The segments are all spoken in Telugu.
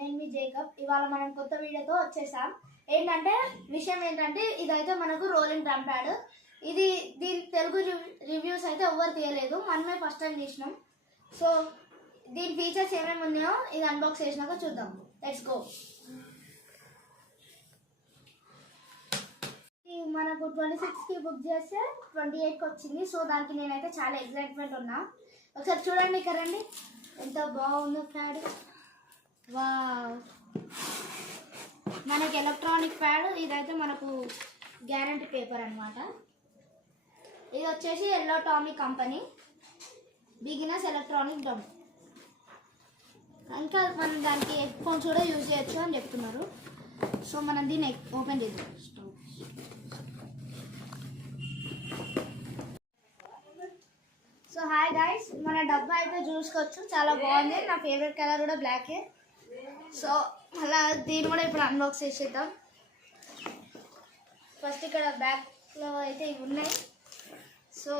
నేను మీ జేకబ్. ఇవాళ మనం కొత్త వీడియోతో వచ్చేసాం. ఏంటంటే విషయం ఏంటంటే ఇదైతే మనకు రోలింగ్ డ్రమ్ ప్యాడ్. ఇది దీని తెలుగు రివ్యూస్ అయితే ఎవరు తీయలేదు, మనమే ఫస్ట్ టైం చేసినాం. సో దీని ఫీచర్స్ ఏమేమి ఉన్నాయో ఇది అన్బాక్స్ చేసినాక చూద్దాం. Let's go. మనకు 26కి బుక్ చేస్తే 28కి వచ్చింది. సో దానికి నేనైతే చాలా ఎక్సైట్మెంట్ ఉన్నా. ఒకసారి చూడండి, ఇక్కడ రండి, ఎంత బాగుందో ప్యాడ్. వావ్, మనకి ఎలక్ట్రానిక్ ప్యాడ్. ఇదైతే మనకు గ్యారంటీ పేపర్ అనమాట. ఇది వచ్చేసి yellow Tommy company beginners electronic drum. ఇంకా మనం దానికి హెడ్ ఫోన్స్ కూడా యూజ్ చేయొచ్చు అని చెప్తున్నారు. సో మనం దీన్ని ఓపెన్ చేద్దాం. సో హాయ్ గైస్, మన డబ్బా అయితే చూసుకోవచ్చు, చాలా బాగుంది. నా ఫేవరెట్ కలర్ కూడా బ్లాకే. సో అలా దీన్ని కూడా ఇప్పుడు అన్బాక్స్ చేసేద్దాం. ఫస్ట్ ఇక్కడ బ్యాగ్లో అయితే ఇవి ఉన్నాయి. సో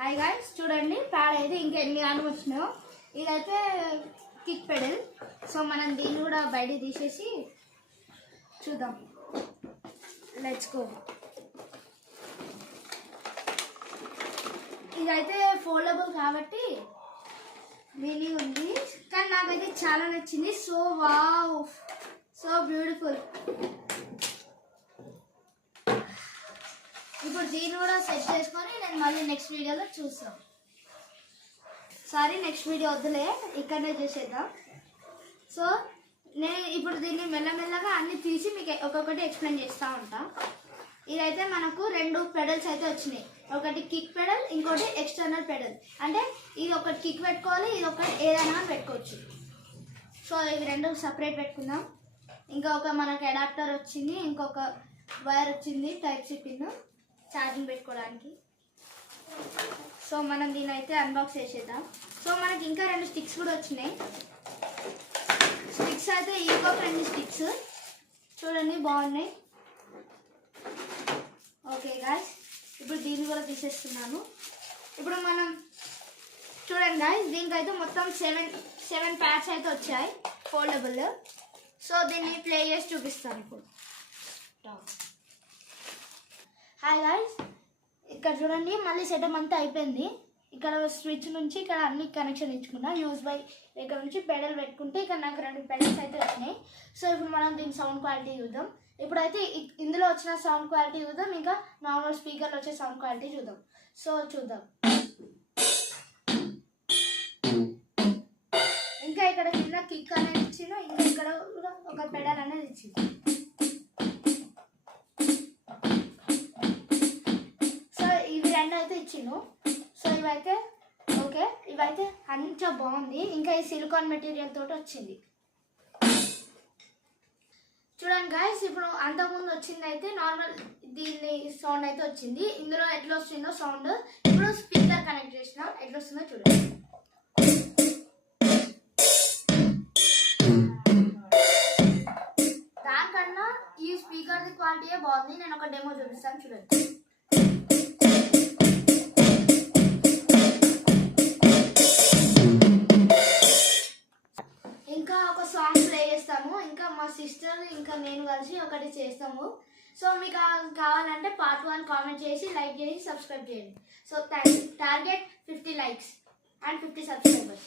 హాయ్ గైస్, చూడండి ప్యాడ్ అయితే ఇంకా ఎన్ని గాను వచ్చినాయో. ఇదైతే కిక్ పెడల్. సో మనం దీన్ని కూడా బయట తీసేసి చూద్దాం. Let's go. ఇదైతే ఫోల్డబుల్ కాబట్టి మీనింగ్ ఉంది, కానీ నాకైతే చాలా నచ్చింది. So wow, so beautiful. ఇప్పుడు దీన్ని కూడా సెట్ చేసుకొని నేను మళ్ళీ నెక్స్ట్ వీడియోలో చూస్తాం. సారీ, నెక్స్ట్ వీడియో వద్దులే, ఇక్కడనే చేసేద్దాం. సో నేను ఇప్పుడు దీన్ని మెల్లమెల్లగా అన్ని తీసి మీకు ఒక్కొక్కటి ఎక్స్ప్లెయిన్ చేస్తూ ఉంటా. ఇదైతే మనకు 2 పెడల్స్ అయితే వచ్చినాయి. ఒకటి కిక్ పెడల్, ఇంకోటి ఎక్స్టర్నల్ పెడల్. అంటే ఇది ఒకటి కిక్ పెట్టుకోవాలి, ఇది ఒకటి ఏదైనా పెట్టుకోవచ్చు. సో ఇవి 2 సపరేట్ పెట్టుకుందాం. ఇంకా ఒక మనకు అడాప్టర్ వచ్చింది, ఇంకొక వైర్ వచ్చింది, టైప్ సి పిన్ ఛార్జింగ్ పెట్టుకోవడానికి. సో మనం దీని అయితే అన్బాక్స్ చేసేద్దాం. సో మనకి ఇంకా 2 స్టిక్స్ కూడా వచ్చినాయి. స్టిక్స్ అయితే ఈకో ఫ్రెండ్లీ స్టిక్స్, చూడండి బాగున్నాయి. ఓకే గాయ్స్, ఇప్పుడు దీన్ని కూడా తీసేస్తున్నాను. ఇప్పుడు మనం చూడండి గాయ్స్, దీనికైతే మొత్తం 7 ప్యాడ్స్ అయితే వచ్చాయి ఫోల్డబుల్. సో దీన్ని ప్లే చేసి చూపిస్తాను ఇప్పుడు. హాయ్ గాయ్స్, ఇక్కడ చూడండి మళ్ళీ సెటప్ అంతా అయిపోయింది. ఇక్కడ స్విచ్ నుంచి ఇక్కడ అన్ని కనెక్షన్ ఇచ్చుకున్నా. యూజ్ బై ఇక్కడ నుంచి పెడల్ పెట్టుకుంటే ఇక్కడ నాకు 2 పెడల్స్ అయితే వచ్చినాయి. సో ఇప్పుడు మనం దీని సౌండ్ క్వాలిటీ చూద్దాం. ఇప్పుడైతే ఇందులో వచ్చిన సౌండ్ క్వాలిటీ చూద్దాం, ఇంకా నార్మల్ స్పీకర్లో వచ్చే సౌండ్ క్వాలిటీ చూద్దాం. సో చూద్దాం. ఇంకా ఇక్కడ కింద కిక్ అనేది ఇచ్చిండు, ఇంకా ఇక్కడ కూడా ఒక పెడల్ అనేది ఇచ్చింది. సో ఇవి 2 అయితే ఇచ్చిండు. సో ఇవైతే ఓకే, ఇవైతే అంతా బాగుంది. ఇంకా ఈ సిలికాన్ మెటీరియల్ తోటి వచ్చింది. చూడండి గాయస్, ఇప్పుడు అంతకుముందు వచ్చింది అయితే నార్మల్ దీన్ని సౌండ్ అయితే వచ్చింది. ఇందులో ఎట్లా వస్తుందో సౌండ్, ఇప్పుడు స్పీకర్ కనెక్ట్ చేసిన ఎట్లా వస్తుందో చూడండి. దానికన్నా ఈ స్పీకర్ది క్వాలిటీయే బాగుంది. నేను ఒక డెమో చూపిస్తాను, చూడండి. ఇంకా ఒక సాంగ్ ప్లే చేస్తాము, ఇంకా మా సిస్టర్ ఇంకా నేను కలిసి ఒకటి చేస్తాము. సో మీకు కావాలంటే పార్ట్ 1 కామెంట్ చేసి, లైక్ చేసి, సబ్స్క్రైబ్ చేయండి. So target 50 likes and 50 subscribers.